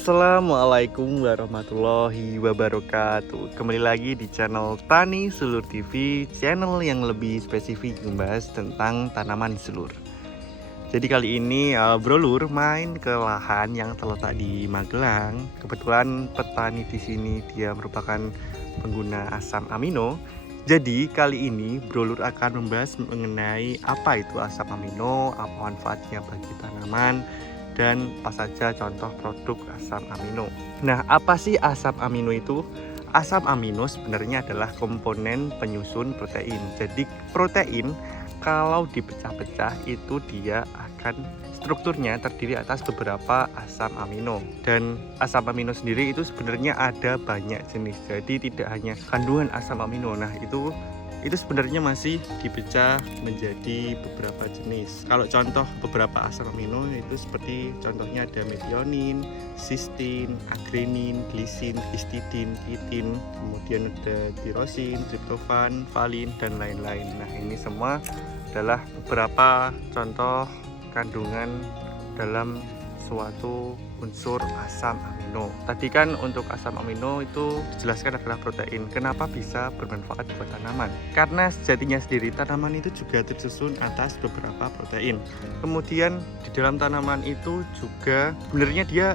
Assalamualaikum warahmatullahi wabarakatuh. Kembali lagi di channel Tani Sulur TV, channel yang lebih spesifik membahas tentang tanaman sulur. Jadi kali ini Bro Lur main ke lahan yang terletak di Magelang. Kebetulan petani di sini dia merupakan pengguna asam amino. Jadi kali ini Bro Lur akan membahas mengenai apa itu asam amino, apa manfaatnya bagi tanaman, dan apa saja contoh produk asam amino. Nah, apa sih asam amino itu? Asam amino sebenarnya adalah komponen penyusun protein. Jadi protein kalau dipecah-pecah itu dia akan strukturnya terdiri atas beberapa asam amino. Dan asam amino sendiri itu sebenarnya ada banyak jenis. Jadi tidak hanya kandungan asam amino. Nah, itu sebenarnya masih dipecah menjadi beberapa jenis. Kalau contoh beberapa asam amino itu seperti contohnya ada metionin, cysteine, agrenin, glisin, histidin, kitin, kemudian ada tirosin, triptofan, valin, dan lain-lain. Nah, ini semua adalah beberapa contoh kandungan dalam suatu unsur asam amino. Tadi kan untuk asam amino itu dijelaskan adalah protein. Kenapa bisa bermanfaat buat tanaman? Karena sejatinya sendiri tanaman itu juga tersusun atas beberapa protein. Kemudian di dalam tanaman itu juga sebenarnya dia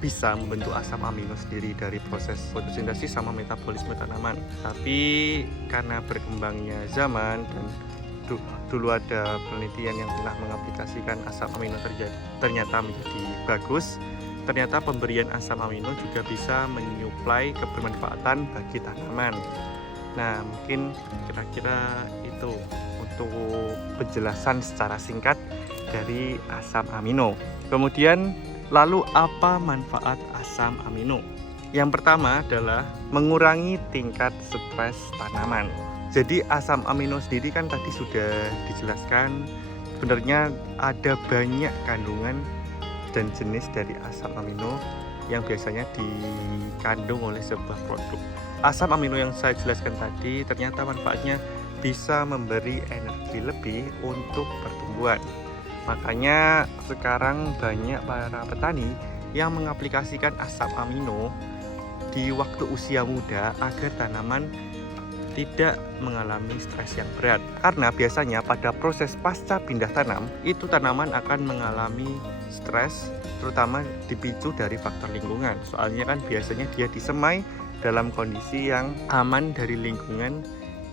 bisa membentuk asam amino sendiri dari proses fotosintesis sama metabolisme tanaman. Tapi karena berkembangnya zaman dan dulu ada penelitian yang pernah mengaplikasikan asam amino ternyata menjadi bagus. Ternyata pemberian asam amino juga bisa menyuplai kebermanfaatan bagi tanaman. Nah, mungkin kira-kira itu untuk penjelasan secara singkat dari asam amino. Kemudian, lalu apa manfaat asam amino? Yang pertama adalah mengurangi tingkat stres tanaman. Jadi asam amino sendiri kan tadi sudah dijelaskan, sebenarnya ada banyak kandungan dan jenis dari asam amino yang biasanya dikandung oleh sebuah produk. Asam amino yang saya jelaskan tadi ternyata manfaatnya bisa memberi energi lebih untuk pertumbuhan. Makanya sekarang banyak para petani yang mengaplikasikan asam amino di waktu usia muda agar tanaman tidak mengalami stres yang berat. Karena biasanya pada proses pasca pindah tanam itu tanaman akan mengalami stres, terutama dipicu dari faktor lingkungan. Soalnya kan biasanya dia disemai dalam kondisi yang aman dari lingkungan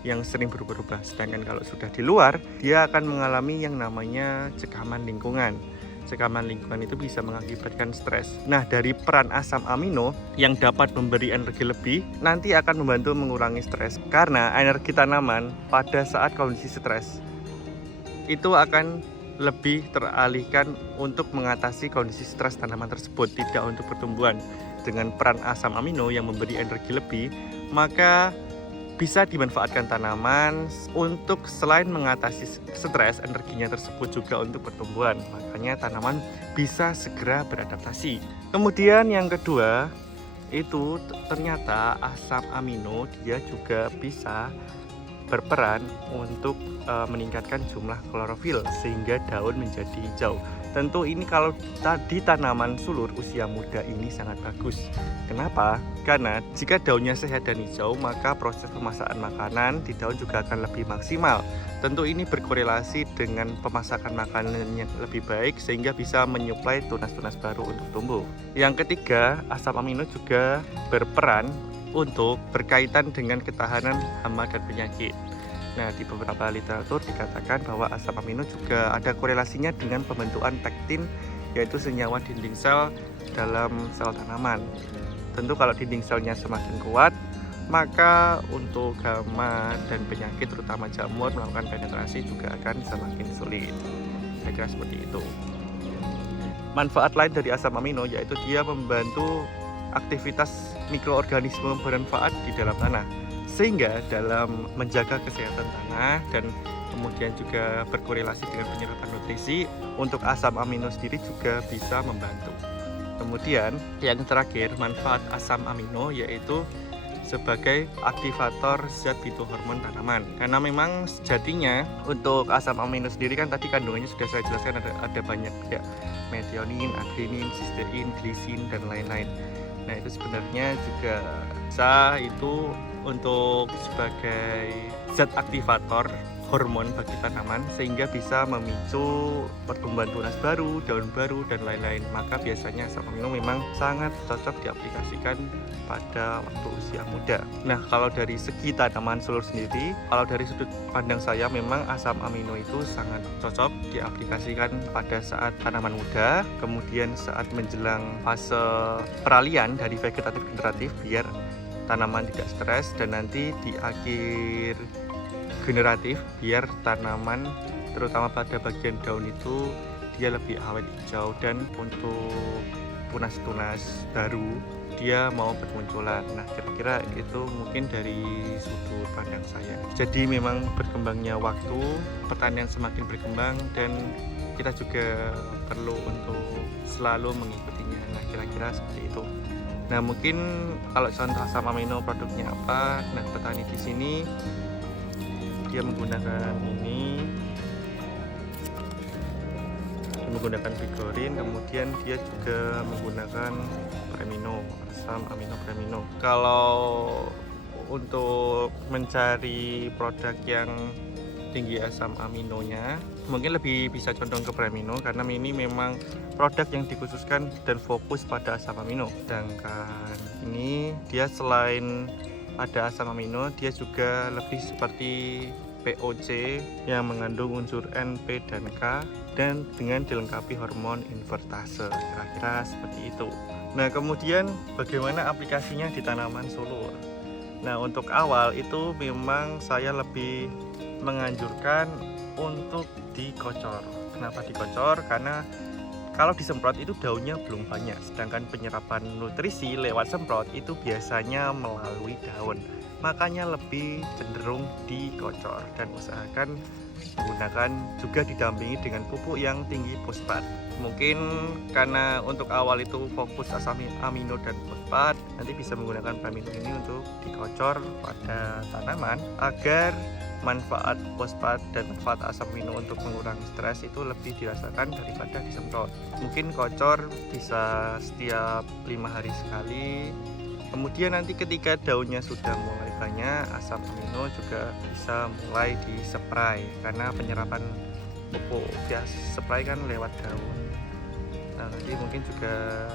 yang sering berubah-ubah. Sedangkan kalau sudah di luar, dia akan mengalami yang namanya cekaman lingkungan. Cekaman lingkungan itu bisa mengakibatkan stres. Nah, dari peran asam amino yang dapat memberi energi lebih, nanti akan membantu mengurangi stres. Karena energi tanaman pada saat kondisi stres itu akan lebih teralihkan untuk mengatasi kondisi stres tanaman tersebut, tidak untuk pertumbuhan. Dengan peran asam amino yang memberi energi lebih, maka bisa dimanfaatkan tanaman untuk selain mengatasi stres, energinya tersebut juga untuk pertumbuhan. Makanya tanaman bisa segera beradaptasi. Kemudian yang kedua, itu ternyata asam amino dia juga bisa berperan untuk meningkatkan jumlah klorofil sehingga daun menjadi hijau. Tentu ini kalau tadi tanaman sulur usia muda ini sangat bagus. Kenapa? Karena jika daunnya sehat dan hijau, maka proses pemasakan makanan di daun juga akan lebih maksimal. Tentu ini berkorelasi dengan pemasakan makanan yang lebih baik sehingga bisa menyuplai tunas-tunas baru untuk tumbuh. Yang ketiga, asam amino juga berperan untuk berkaitan dengan ketahanan hama dan penyakit. Nah, di beberapa literatur dikatakan bahwa asam amino juga ada korelasinya dengan pembentukan pektin, yaitu senyawa dinding sel dalam sel tanaman. Tentu kalau dinding selnya semakin kuat, maka untuk hama dan penyakit terutama jamur melakukan penetrasi juga akan semakin sulit. Saya kira seperti itu. Manfaat lain dari asam amino yaitu dia membantu aktivitas mikroorganisme bermanfaat di dalam tanah, sehingga dalam menjaga kesehatan tanah dan kemudian juga berkorelasi dengan penyerapan nutrisi, untuk asam amino sendiri juga bisa membantu. Kemudian yang terakhir, manfaat asam amino yaitu sebagai aktivator zat fitohormon tanaman. Karena memang sejatinya untuk asam amino sendiri kan tadi kandungannya sudah saya jelaskan ada banyak ya, metionin, adenin, sistein, glisin dan lain-lain. Nah itu sebenarnya juga bisa itu untuk sebagai zat aktivator hormon bagi tanaman sehingga bisa memicu pertumbuhan tunas baru, daun baru dan lain-lain. Maka biasanya asam amino memang sangat cocok diaplikasikan pada waktu usia muda. Nah, kalau dari segi tanaman seluruh sendiri, kalau dari sudut pandang saya memang asam amino itu sangat cocok diaplikasikan pada saat tanaman muda, kemudian saat menjelang fase peralihan dari vegetatif generatif biar tanaman tidak stres, dan nanti di akhir generatif biar tanaman terutama pada bagian daun itu dia lebih awet hijau, dan untuk tunas-tunas baru dia mau bermunculan. Nah kira-kira itu mungkin dari sudut pandang saya. Jadi memang berkembangnya waktu, pertanian semakin berkembang dan kita juga perlu untuk selalu mengikutinya. Nah kira-kira seperti itu. Nah mungkin kalau contoh asam amino produknya apa, nah petani di sini dia menggunakan ini, dia menggunakan Vigorin, kemudian dia juga menggunakan Premino, asam amino Premino. Kalau untuk mencari produk yang tinggi asam aminonya mungkin lebih bisa condong ke Premino karena ini memang produk yang dikhususkan dan fokus pada asam amino. Sedangkan ini dia selain ada asam amino, dia juga lebih seperti POC yang mengandung unsur N, P, dan K dan dengan dilengkapi hormon invertase. Kira-kira seperti itu. Nah kemudian bagaimana aplikasinya di tanaman sulur? Nah untuk awal itu memang saya lebih menganjurkan untuk dikocor. Kenapa dikocor? Karena kalau disemprot itu daunnya belum banyak, sedangkan penyerapan nutrisi lewat semprot itu biasanya melalui daun. Makanya lebih cenderung dikocor dan usahakan menggunakan juga didampingi dengan pupuk yang tinggi fosfat. Mungkin karena untuk awal itu fokus asam amino dan fosfat, nanti bisa menggunakan Premino ini untuk dikocor pada tanaman agar manfaat fosfat dan manfaat asam amino untuk mengurangi stres itu lebih dirasakan daripada disemprot. Mungkin kocor bisa setiap 5 hari sekali. Kemudian nanti ketika daunnya sudah mulai banyak, asam amino juga bisa mulai dispray karena penyerapan pupuk bias spray kan lewat daun. Nah nanti mungkin juga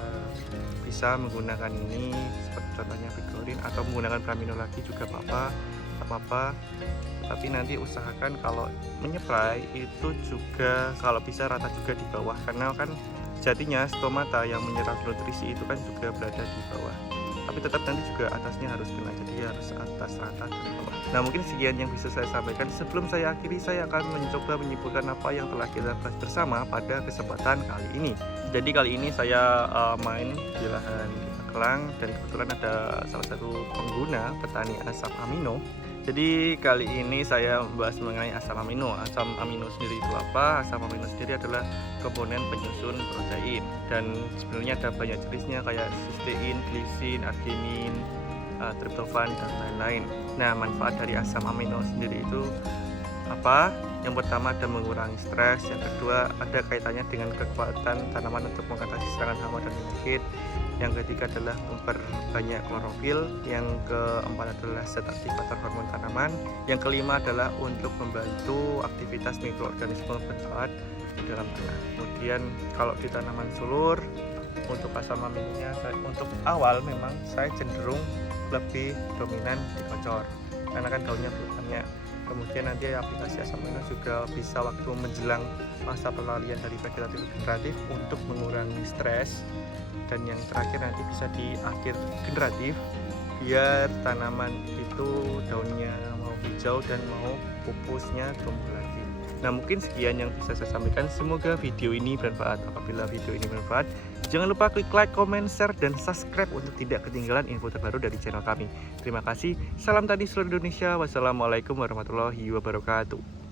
bisa menggunakan ini seperti contohnya Vigorin atau menggunakan Premino lagi juga apa-apa. Tapi nanti usahakan kalau menyepray itu juga kalau bisa rata juga di bawah, karena kan sejatinya stomata yang menyerap nutrisi itu kan juga berada di bawah, tapi tetap nanti juga atasnya harus kena, jadi harus atas rata dan bawah. Nah mungkin sekian yang bisa saya sampaikan. Sebelum saya akhiri, saya akan mencoba menyimpulkan apa yang telah kita bahas bersama pada kesempatan kali ini. Jadi kali ini saya main di lahan di Magelang dan kebetulan ada salah satu pengguna petani asam amino. Jadi kali ini saya membahas mengenai asam amino. Asam amino sendiri itu apa? Asam amino sendiri adalah komponen penyusun protein, dan sebenarnya ada banyak jenisnya kayak sistein, glisin, arginin, triptofan dan lain-lain. Nah manfaat dari asam amino sendiri itu apa? Yang pertama ada mengurangi stres, yang kedua ada kaitannya dengan kekuatan tanaman untuk mengatasi serangan hama dan penyakit, yang ketiga adalah memperbanyak klorofil, yang keempat adalah zat aktivator hormon tanaman, yang kelima adalah untuk membantu aktivitas mikroorganisme bertahan di dalam tanah. Kemudian kalau di tanaman sulur untuk asam aminonya untuk awal memang saya cenderung lebih dominan dikocor karena kan daunnya belum banyak. Kemudian nanti aplikasi asam amino juga bisa waktu menjelang masa peralihan dari vegetatif ke generatif untuk mengurangi stres, dan yang terakhir nanti bisa di akhir generatif biar tanaman itu daunnya mau hijau dan mau pupusnya tumbuh lagi. Nah mungkin sekian yang bisa saya sampaikan. Semoga video ini bermanfaat. Apabila video ini bermanfaat, jangan lupa klik like, comment, share, dan subscribe untuk tidak ketinggalan info terbaru dari channel kami. Terima kasih. Salam tani seluruh Indonesia. Wassalamualaikum warahmatullahi wabarakatuh.